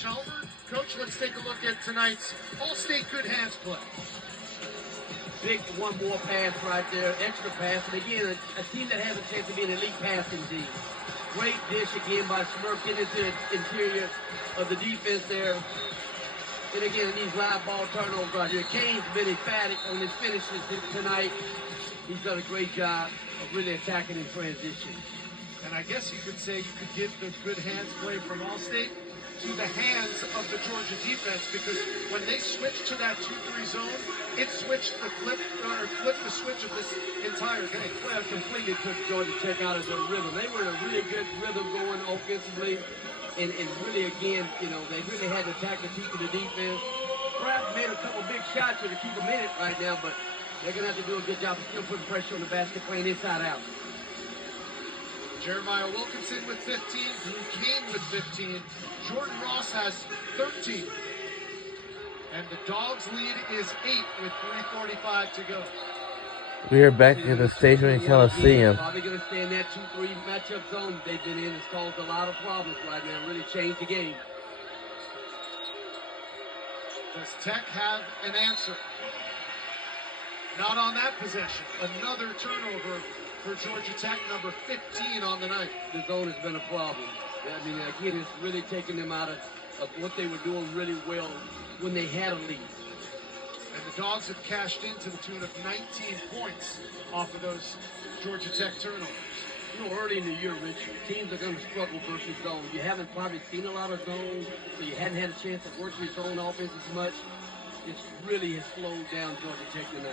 Chalmers. Coach, let's take a look at tonight's All-State Good Hands play. Big one more pass right there, extra pass. And again, a team that has a chance to be an elite passing team. Great dish again by Smurf, getting into the interior of the defense there. And again, these live ball turnovers right here. Kane's been emphatic on his finishes tonight. He's done a great job of really attacking in transition. And I guess you could say you could give the good hands play from All-State to the hands of the Georgia defense, because when they switched to that 2-3 zone, it switched the flipped the switch of this entire game. Well, completely took Georgia Tech out of their rhythm. They were in a really good rhythm going offensively, and really, again, you know, they really had to attack the teeth of the defense. Perhaps made a couple big shots here to keep them in it right now, but they're going to have to do a good job of still putting pressure on the basket, playing inside out. Jeremiah Wilkinson with 15, Drew Kane with 15, Jordan Ross has 13. And the Dogs lead is 8 with 3:45 to go. We are back at the Stadium Coliseum. Probably going to stay in that 2-3 matchup zone they've been in. It's caused a lot of problems right now, really changed the game. Does Tech have an answer? Not on that possession. Another turnover for Georgia Tech, number 15 on the night. The zone has been a problem. I mean, again, it's really taken them out of what they were doing really well when they had a lead. And the Dogs have cashed in to the tune of 19 points off of those Georgia Tech turnovers. You know, early in the year, Rich, teams are going to struggle versus zone. You haven't probably seen a lot of zones, so you hadn't had a chance to work your zone offense as much. It really has slowed down Georgia Tech tonight.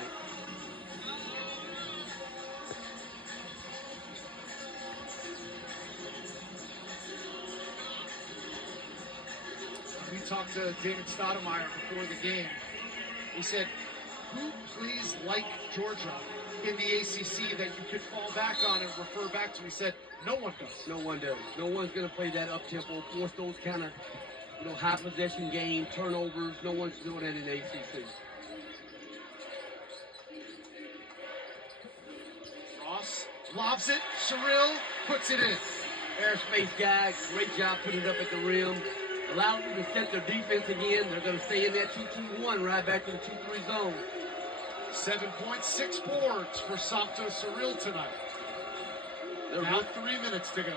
We talked to David Stoudemire before the game. He said, who plays like Georgia in the ACC that you could fall back on and refer back to? He said, no one does. No one does. No one's going to play that up-tempo, force those kind of, you know, high possession game, turnovers. No one's doing that in the ACC. Ross lobs it. Cyril puts it in. Airspace guy, great job putting it up at the rim. Allows them to set their defense again. They're going to stay in that 2-2-1 right back to the 2-3 zone. 7 points, 6 boards for Santo Cyril tonight. They're now 3 minutes to go.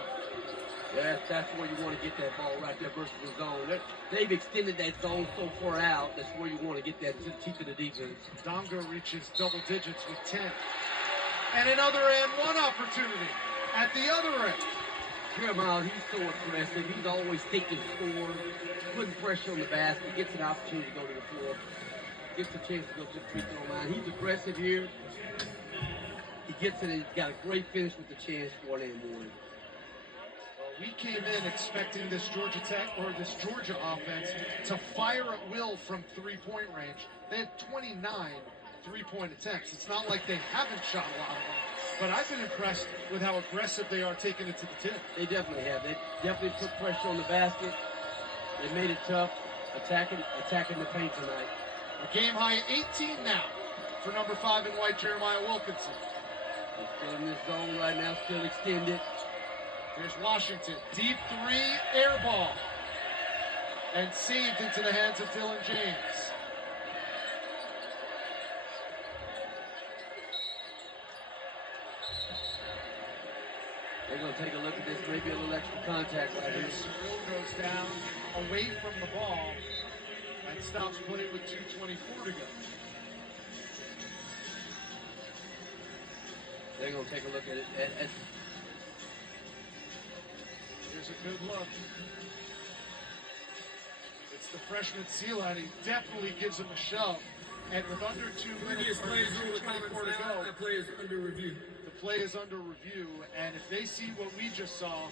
Yeah, that's where you want to get that ball right there versus the zone. They've extended that zone so far out. That's where you want to get that to the teeth of the defense. Dongo reaches double digits with 10. And another and one opportunity at the other end. Jeremiah, he's so aggressive. He's always taking scores, putting pressure on the basket, gets an opportunity to go to the floor, gets a chance to go to the free throw line. He's aggressive here. He gets it, and he's got a great finish with the chance for an and one. Well, we came in expecting this Georgia Tech or this Georgia offense to fire at will from three-point range. They had 29 three-point attempts. It's not like they haven't shot a lot of them. But I've been impressed with how aggressive they are taking it to the tip. They definitely have. They definitely put pressure on the basket. They made it tough, attacking the paint tonight. A game high 18 now for number 5 in white, Jeremiah Wilkinson. They're still in this zone right now, still extended. Here's Washington. Deep three, air ball. And saved into the hands of Dylan James. They're going to take a look at this, maybe a little extra contact right here. Cyril goes down away from the ball and stops play with 2:24 to go. They're going to take a look at it. Here's a good look. It's the freshman Sela, and he definitely gives him a shove. And with under 2 minutes, 2:24 to go, that play is under review. The play is under review, and if they see what we just saw,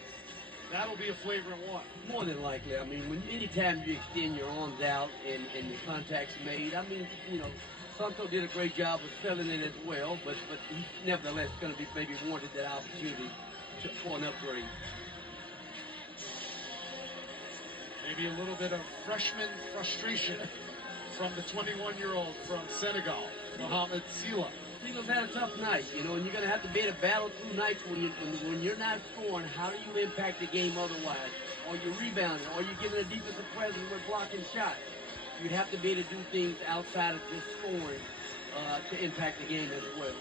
that'll be a flagrant one. More than likely. I mean, anytime you extend your arms out and the contact's made, I mean, you know, Santo did a great job of selling it as well, but he's nevertheless going to be maybe wanted that opportunity for an upgrade. Maybe a little bit of freshman frustration from the 21-year-old from Senegal, Mohamed Sela. Seela's had a tough night, you know, and you're going to have to be able to battle through nights when you're not scoring. How do you impact the game otherwise? or you're rebounding, or you're getting a defensive presence with blocking shots. You have to be able to do things outside of just scoring to impact the game as well.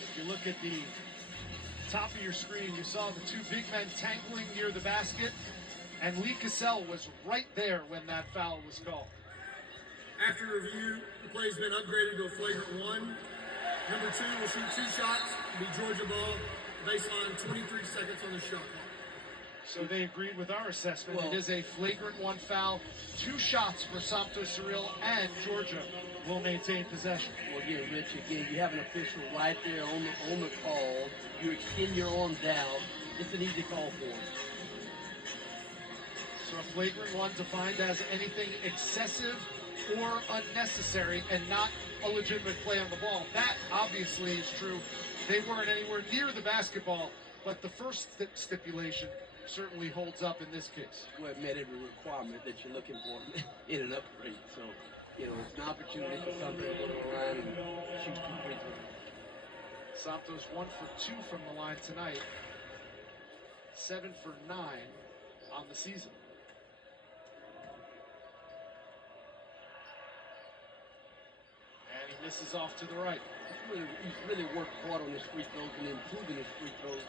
If you look at the top of your screen, you saw the two big men tangling near the basket, and Lee Cassell was right there when that foul was called. After review, the play's been upgraded to a flagrant 1. Number 2 will shoot 2 shots, be Georgia ball, baseline 23 seconds on the shot clock. So they agreed with our assessment. It is a flagrant 1 foul, 2 shots for Santo Cerril, and Georgia will maintain possession. Well, again, Rich, you have an official right there on the call. You extend your arms down. It's an easy call for him. So a flagrant 1 defined as anything excessive or unnecessary and not a legitimate play on the ball. That obviously is true. They weren't anywhere near the basketball, but the first stipulation certainly holds up in this case. Well, it met every requirement that you're looking for in an upgrade. So, it's an opportunity for something to go to the line and shoot 2 free throws. Santos 1 for 2 from the line tonight. 7 for 9 on the season. And he misses off to the right. He's really worked hard on his free throws and improving his free throws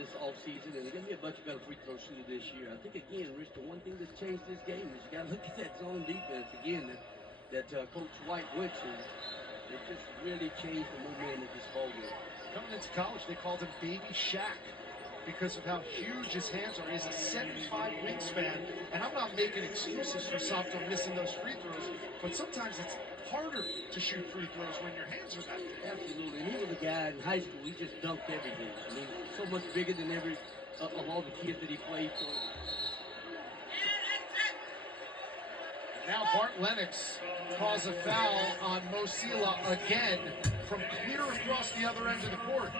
this offseason, and he's going to be a much better free throw shooter this year. I think, again, Rich, the one thing that's changed this game is you got to look at that zone defense, again, that Coach White went to. It just really changed the momentum of this ball game. Coming into college, they called him Baby Shaq because of how huge his hands are. He has a 7'5" wingspan, and I'm not making excuses for Santo missing those free throws, but sometimes it's harder to shoot free throws when your hands are that big. Absolutely. And he was a guy in high school, he just dunked everything. I mean, so much bigger than of all the kids that he played for. Now Bart Lennox calls a foul on Mosila again from clear across the other end of the court.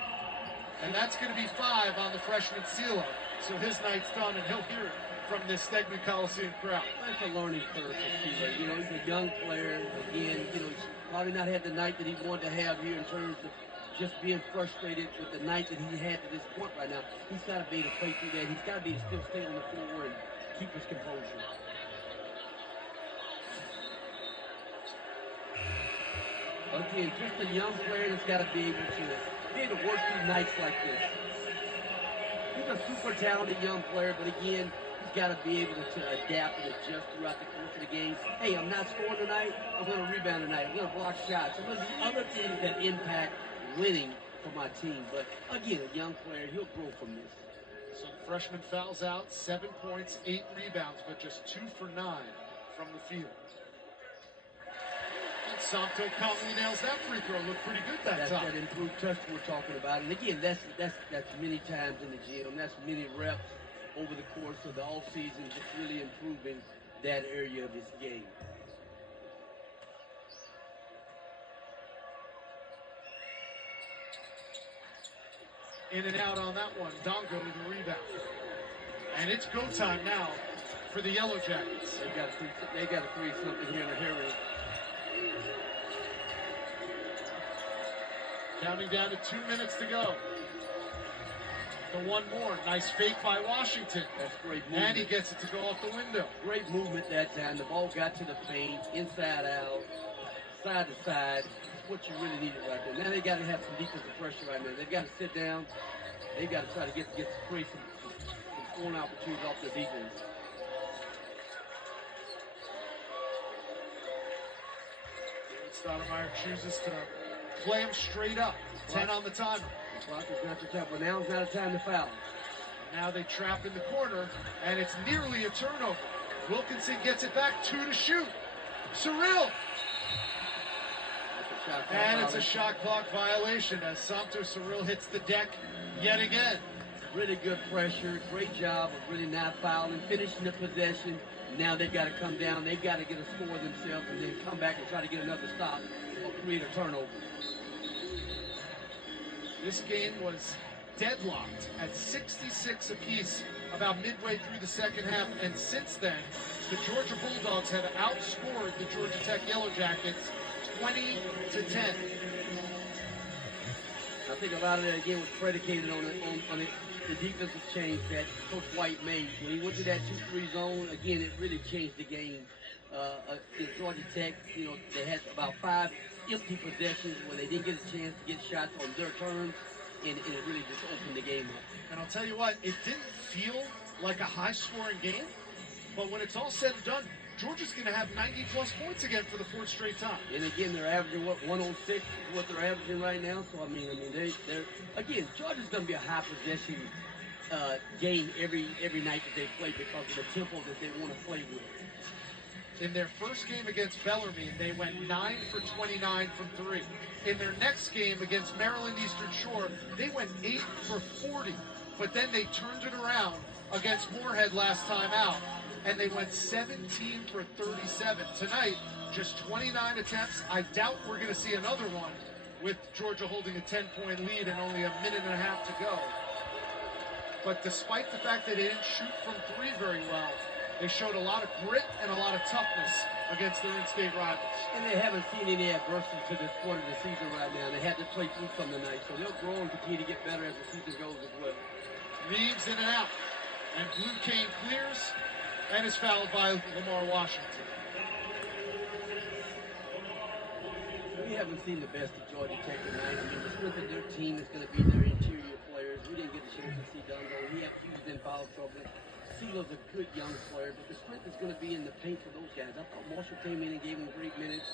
And that's going to be 5 on the freshman Sila. So his night's done, and he'll hear it from this Stegman Coliseum crowd. That's a learning curve for Sila. He's a young player. Again, he's probably not had the night that he wanted to have here in terms of just being frustrated with the night that he had to this point right now. He's got to be able to play through that. He's got to be able to still stay on the floor and keep his composure. Again, just a young player that's got to be able to work through nights like this. He's a super talented young player, but again, he's got to be able to adapt and adjust throughout the course of the game. Hey, I'm not scoring tonight. I'm going to rebound tonight. I'm going to block shots. I'm going to do other things that impact winning for my team. But again, a young player, he'll grow from this. So the freshman fouls out, 7 points, 8 rebounds, but just 2 for 9 from the field. And Santo calmly nails that free throw. Looked pretty good that time. That's that improved touch we're talking about. And again, that's many times in the gym. That's many reps over the course of the offseason, just really improving that area of his game. In and out on that one. Dongo with the rebound. And it's go time now for the Yellow Jackets. They got to create something here in a hurry. Counting down to 2 minutes to go. The one more. Nice fake by Washington. That's great movement. And he gets it to go off the window. Great movement that time. The ball got to the paint, inside out, side to side. That's what you really needed right there. Now they got to have some defensive pressure right now. They've got to sit down. They've got to try to create some scoring opportunities off their defense. Stoudemire chooses to play him straight up. 10 on the timer. The clock is not the time, but now's not a time to foul. Now they trap in the corner, and it's nearly a turnover. Wilkinson gets it back, 2 to shoot. Cerril. And it's a shot clock violation as Santo Cerril hits the deck yet again. Really good pressure. Great job of really not fouling, finishing the possession. Now they've got to come down. They've got to get a score themselves and then come back and try to get another stop or create a turnover. This game was deadlocked at 66 apiece about midway through the second half, and since then, the Georgia Bulldogs have outscored the Georgia Tech Yellow Jackets 20-10. I think a lot of that again was predicated on the defensive change that Coach White made. When he went to that 2-3 zone, again, it really changed the game. In Georgia Tech, they had about 5 empty possessions where they didn't get a chance to get shots on their terms, and it really just opened the game up. And I'll tell you what, it didn't feel like a high-scoring game, but when it's all said and done, Georgia's going to have 90-plus points again for the 4th straight time. And again, they're averaging, 106 is what they're averaging right now. So, I mean, they're again, Georgia's going to be a high-possession game every night that they play because of the tempo that they want to play with. In their first game against Bellarmine, they went 9 for 29 from 3. In their next game against Maryland Eastern Shore, they went 8 for 40. But then they turned it around against Moorhead last time out, and they went 17 for 37. Tonight, just 29 attempts. I doubt we're going to see another one with Georgia holding a 10-point lead and only a minute and a half to go. But despite the fact that they didn't shoot from 3 very well, they showed a lot of grit and a lot of toughness against their in-state rivals. And they haven't seen any adversity to this point of the season right now. They had to play through some tonight, so they'll grow and continue to get better as the season goes as well. Reeves in and out, and Blue Cane clears and is fouled by Lamar Washington. We haven't seen the best of Georgia Tech tonight. I mean, the strength of their team is going to be their interior players. We didn't get a chance to see Dungo. He was in foul trouble. CeeLo's a good young player, but the strength is going to be in the paint for those guys. I thought Marshall came in and gave them great minutes,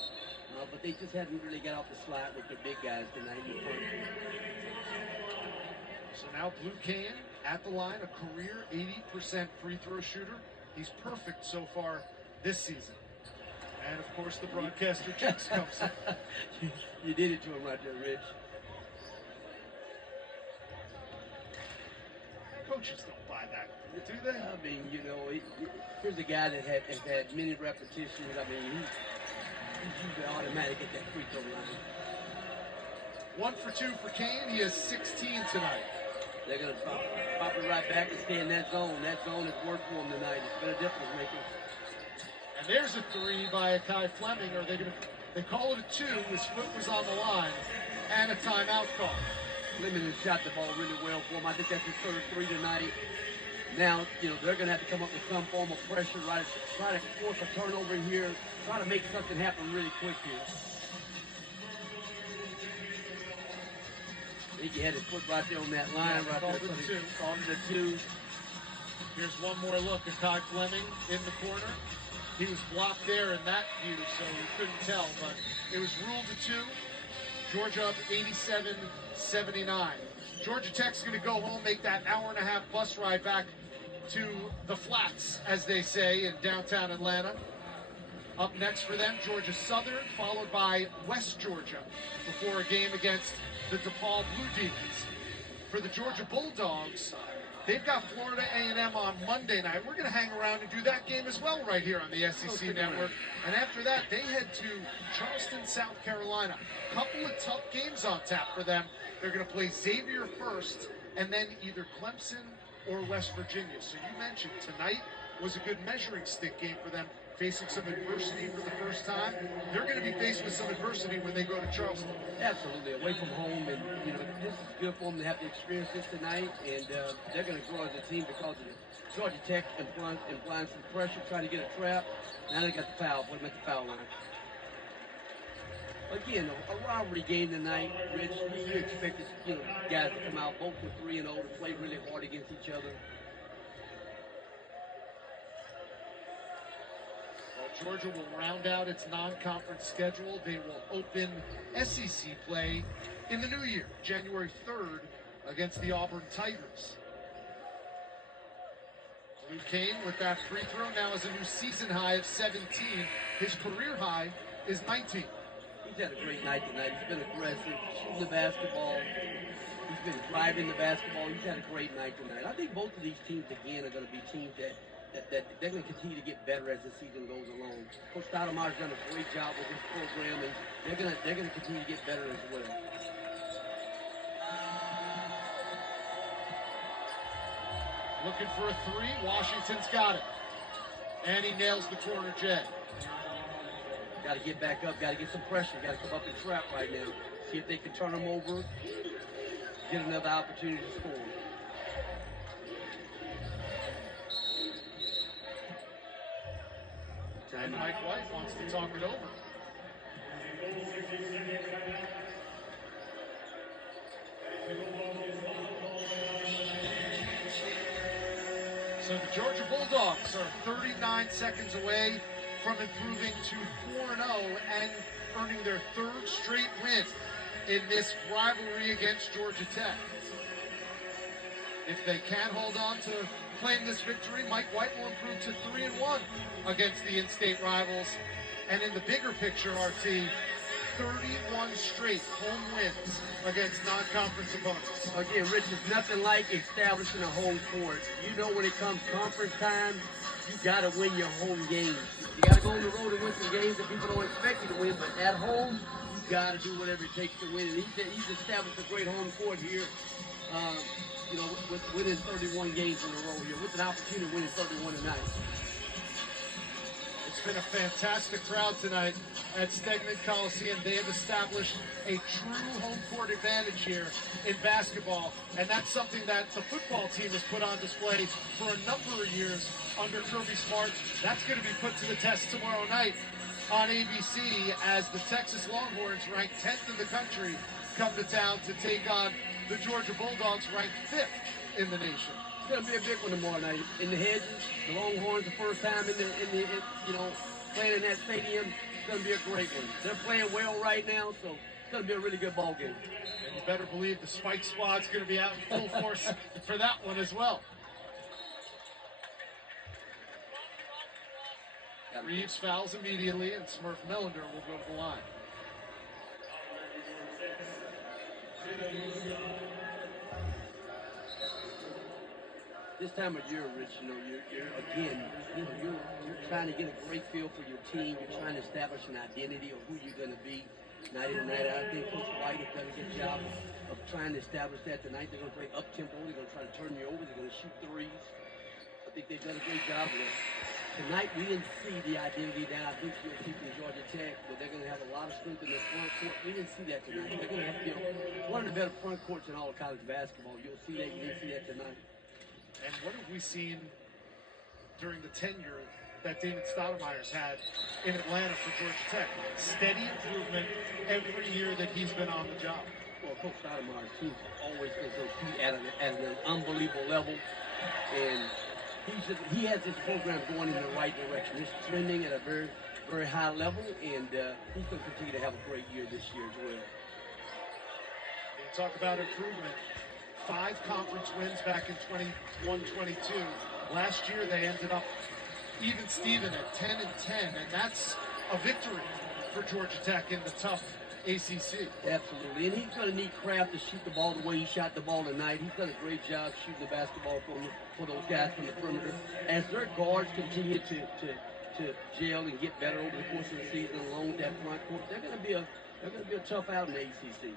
but they just haven't really got off the slide with their big guys tonight in front. So now Blue Cane at the line, a career 80% free throw shooter. He's perfect so far this season. And of course, the broadcaster Jex comes in. You did it to him right there, Rich. Coaches don't buy that, do they? I mean, here's a guy that has had many repetitions. I mean, he's usually automatic at that free throw line. 1 for 2 for Cane. He has 16 tonight. They're going to pop it right back and stay in that zone. That zone has worked for him tonight. It's been a difference maker. And there's a 3 by Kai Fleming. They call it a 2. His foot was on the line, and a timeout call. Fleming has shot the ball really well for him. I think that's his third 3 tonight. Now, they're going to have to come up with some form of pressure, right? Try to force a turnover here. Try to make something happen really quick here. I think he had his foot right there on that line right there. Called it a 2. Called it a 2. Here's one more look at Kai Fleming in the corner. He was blocked there in that view, so we couldn't tell, but it was ruled a 2. Georgia up 87-79. Georgia Tech's going to go home, make that hour-and-a-half bus ride back to the Flats, as they say, in downtown Atlanta. Up next for them, Georgia Southern, followed by West Georgia, before a game against the DePaul Blue Demons. For the Georgia Bulldogs, they've got Florida A&M on Monday night. We're going to hang around and do that game as well right here on the SEC Network. And after that, they head to Charleston, South Carolina. Couple of tough games on tap for them. They're going to play Xavier first, and then either Clemson or West Virginia. So you mentioned tonight was a good measuring stick game for them, facing some adversity for the first time. They're going to be faced with some adversity when they go to Charleston. Absolutely, away from home, and this is good for them to have to experience this tonight, and they're going to grow as a team because of it. Georgia Tech applying some pressure, trying to get a trap. Now they got the foul, put them at the foul line. Again, a rivalry game tonight, Rich. You expected, guys to come out both with 3-0 to play really hard against each other. Well, Georgia will round out its non-conference schedule. They will open SEC play in the new year, January 3rd, against the Auburn Tigers. Blue Cane with that free throw now has a new season high of 17. His career high is 19. He's had a great night tonight. He's been aggressive, shooting the basketball. He's been driving the basketball. He's had a great night tonight. I think both of these teams, again, are going to be teams that they're going to continue to get better as the season goes along. Coach Stoudemire's done a great job with this program, and they're going to continue to get better as well. Looking for a 3. Washington's got it. And he nails the corner jet. Got to get back up. Got to get some pressure. Got to come up and trap right now. See if they can turn them over. get another opportunity to score. And Mike White wants to talk it over. So the Georgia Bulldogs are 39 seconds away from improving to 4-0 and earning their third straight win in this rivalry against Georgia Tech. If they can hold on to claim this victory, Mike White will improve to 3-1 against the in-state rivals. And in the bigger picture, RT, 31 straight home wins against non-conference opponents. Again, Rich, it's nothing like establishing a home court. You know when it comes conference time, you got to win your home games. You got to go on the road and win some games that people don't expect you to win, but at home, you got to do whatever it takes to win. And he's established a great home court here, with winning 31 games in a row here, with an opportunity to win 31 tonight. It's been a fantastic crowd tonight at Stegman Coliseum. They have established a true home court advantage here in basketball, and that's something that the football team has put on display for a number of years under Kirby Smart. That's going to be put to the test tomorrow night on ABC as the Texas Longhorns, ranked 10th in the country, come to town to take on the Georgia Bulldogs, ranked 5th in the nation. It's going to be a big one tomorrow night. In the hedges, the Longhorns, the first time playing in that stadium. It's going to be a great one. They're playing well right now, so it's going to be a really good ball game. And you better believe the Spike Squad's going to be out in full force for that one as well. Reeves fouls immediately, and Smurf Millender will go to the line. This time of year, Rich, you're trying to get a great feel for your team. You're trying to establish an identity of who you're going to be night in and night out. I think Coach White has done a good job of trying to establish that tonight. They're going to play up-tempo. They're going to try to turn you over. They're going to shoot threes. I think they've done a great job of that. Tonight, we didn't see the identity that I think you'll see from Georgia Tech, but they're going to have a lot of strength in their front court. We didn't see that tonight. They're going to have one of the better front courts in all of college basketball. You'll see that. You didn't see that tonight. And what have we seen during the tenure that David Stoudemire's had in Atlanta for Georgia Tech? Steady improvement every year that he's been on the job. Well, Coach Stoudemire's team always been so key at an unbelievable level. And he has his program going in the right direction. It's trending at a very, very high level, and he's going to continue to have a great year this year as well. You talk about improvement. 5 conference wins back in 21-22. Last year they ended up even Steven at 10-10, and that's a victory for Georgia Tech in the tough ACC. Absolutely, and he's going to need Kraft to shoot the ball the way he shot the ball tonight. He's done a great job shooting the basketball for those guys from the perimeter. As their guards continue to gel and get better over the course of the season along with that front court, they're going to be a tough out in the ACC.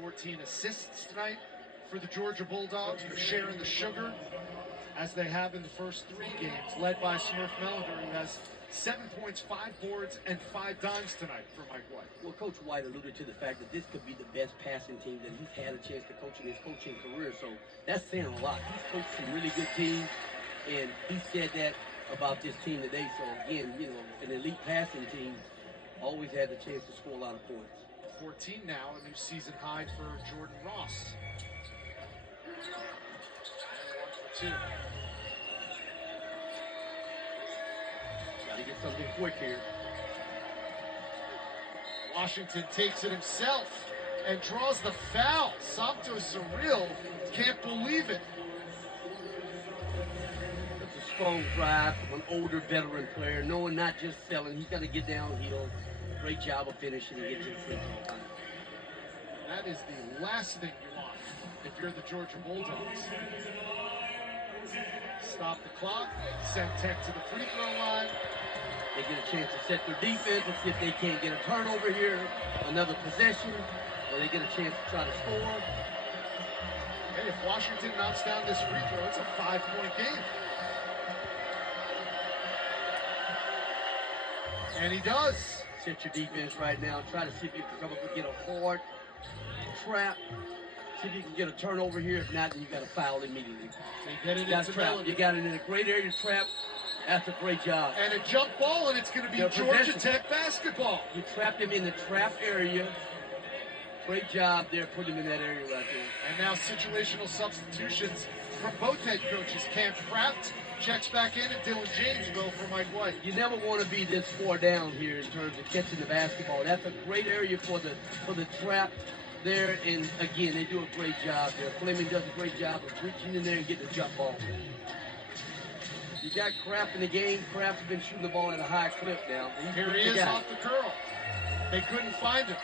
14 assists tonight for the Georgia Bulldogs. They're sharing the sugar as they have in the first 3 games, led by Smurf Mellender, who has 7 points, 5 boards, and 5 dimes tonight for Mike White. Well, Coach White alluded to the fact that this could be the best passing team that he's had a chance to coach in his coaching career, so that's saying a lot. He's coached some really good teams, and he said that about this team today. So again, an elite passing team always had the chance to score a lot of points. 14 now, a new season high for Jordan Ross. And 1 for 2. Got to get something quick here. Washington takes it himself and draws the foul. Santos Surreal can't believe it. It's a strong drive from an older veteran player, knowing not just selling. He's got to get downhill. Great job of finishing and get to the free throw line. That is the last thing you want if you're the Georgia Bulldogs. Stop the clock, send Tech to the free throw line. They get a chance to set their defense. Let's see if they can't get a turnover here, another possession, or they get a chance to try to score. Hey, if Washington knocks down this free throw, it's a 5-point game. And he does. Set your defense right now. Try to see if you can come up and get a hard trap. See if you can get a turnover here. If not, then you got to foul immediately. They get it That's into trap. Melody. You got it in a great area to trap. That's a great job. And a jump ball, and it's going to be Their Georgia possession. Tech basketball. You trapped him in the trap area. Great job there, putting him in that area right there. And now situational substitutions from both head coaches. Cam Kraft checks back in, and Dylan James will for Mike White. You never want to be this far down here in terms of catching the basketball. That's a great area for the trap there. And again, they do a great job there. Fleming does a great job of reaching in there and getting the jump ball. You got Kraft in the game. Kraft's been shooting the ball at a high clip now. Here he is off the curl. They couldn't find him.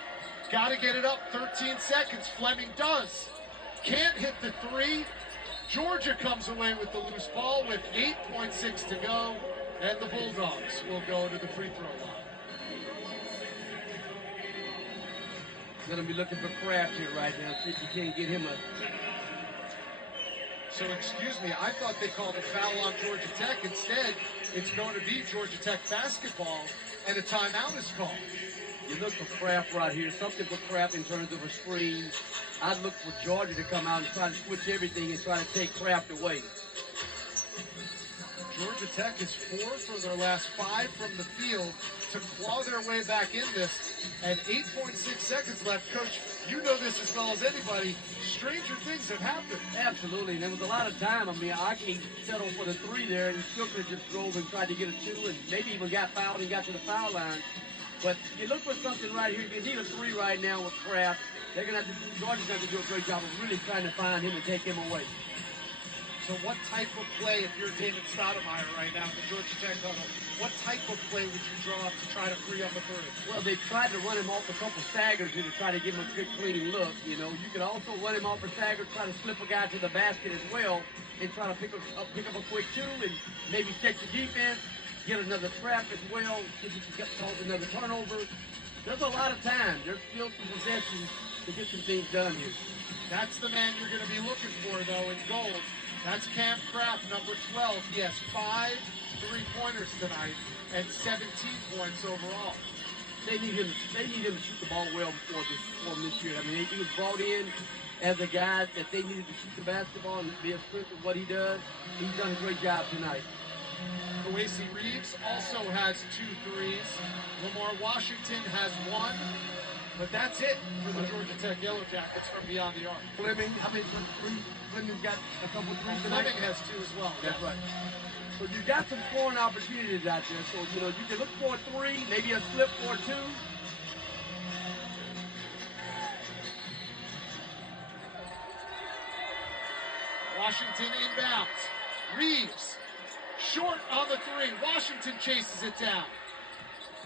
Got to get it up. 13 seconds. Fleming does. Can't hit the three. Georgia comes away with the loose ball with 8.6 to go. And the Bulldogs will go to the free throw line. Going to be looking for Kraft here right now. See if you can't get him a... So excuse me, I thought they called a foul on Georgia Tech. Instead, it's going to be Georgia Tech basketball, and a timeout is called. You look for Kraft right here, something for Kraft in terms of a screen. I'd look for Georgia to come out and try to switch everything and try to take Kraft away. Georgia Tech is 4 for their last 5 from the field to claw their way back in this. And 8.6 seconds left. Coach, you know this as well as anybody. Stranger things have happened. Absolutely, and there was a lot of time. I mean, Aki settled for the 3 there, and he still could have just drove and tried to get a 2, and maybe even got fouled and got to the foul line. But you look for something right here. You need a 3 right now with Kraft. They're gonna have to. Georgia's going to do a great job of really trying to find him and take him away. So what type of play, if you're David Stoudemire right now in the Georgia Tech huddle, what type of play would you draw up to try to free up a 3? Well, they tried to run him off a couple staggers here to try to give him a good clean look. You know, you could also run him off a stagger, try to slip a guy to the basket as well, and try to pick up a quick 2 and maybe check the defense, get another trap as well, see if you can cause another turnover. There's a lot of time. There's still some possessions to get some things done here. That's the man you're going to be looking for, though, in gold. That's Cam Kraft, number 12. He has 5 3-pointers tonight and 17 points overall. They need him to shoot the ball well for this year. I mean, he was brought in as a guy that they needed to shoot the basketball and be a strength of what he does. He's done a great job tonight. Kawasi Reeves also has 2 threes. Lamar Washington has 1. But that's it for the Georgia Tech Yellow Jackets from beyond the arc. Fleming's got a couple of 3s tonight. Fleming has 2 as well. That's right. So you got some scoring opportunities out there. So, you know, you can look for a 3, maybe a slip for a 2. Washington inbounds. Reeves, short on the 3. Washington chases it down.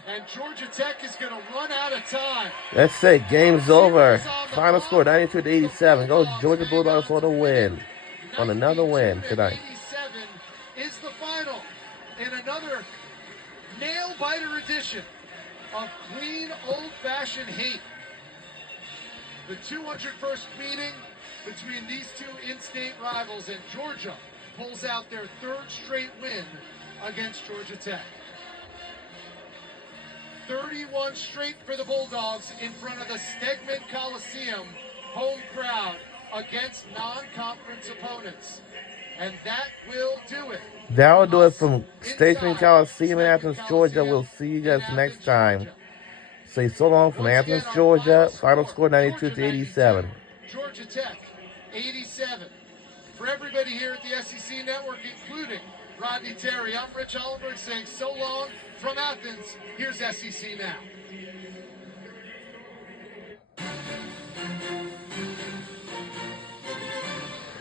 And Georgia Tech is going to run out of time. That's it. Game's over. Final score 92-87. Go Georgia Bulldogs for the win. On another win tonight. 87 is the final in another nail-biter edition of clean, old-fashioned hate. The 201st meeting between these 2 in-state rivals, and Georgia pulls out their 3rd straight win against Georgia Tech. 31 straight for the Bulldogs in front of the Stegman Coliseum home crowd against non-conference opponents. And that will do it. That will do it from Stegman Coliseum in Athens, Georgia. We'll see you guys next time. Say so long from Athens, Georgia. Final score 92-87. Georgia Tech, 87. For everybody here at the SEC Network, including Rodney Terry, I'm Rich Hollenberg saying so long from Athens. Here's SEC Now.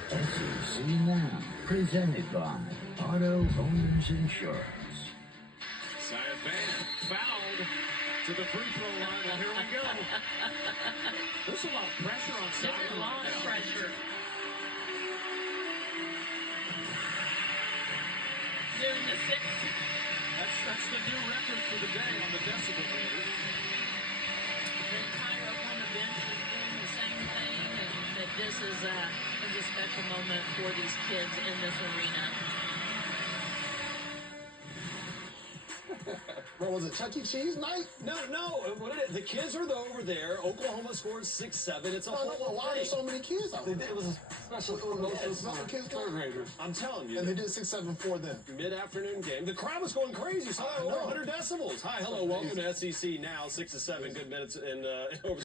SEC Now, presented by Auto Owners Insurance. Sayed fouled to the free throw line. Well, here we go. There's a lot of pressure on Sayed. A lot of pressure. Doing the 6. That's the new record for the day on the decibel meter. The entire Oklahoma bench is doing the same thing, and that this is a special moment for these kids in this arena. What was it, Chuck E. Cheese night? No. What the kids are over there. Oklahoma scores 6-7. It's a whole Why are there so many kids out there? It was a special promotion for kids third graders. I'm telling you. And they did 6-7 for them. Mid-afternoon game. The crowd was going crazy. So over 100 decibels. Hi, hello, welcome to SEC Now. 6 to 7 good minutes in over.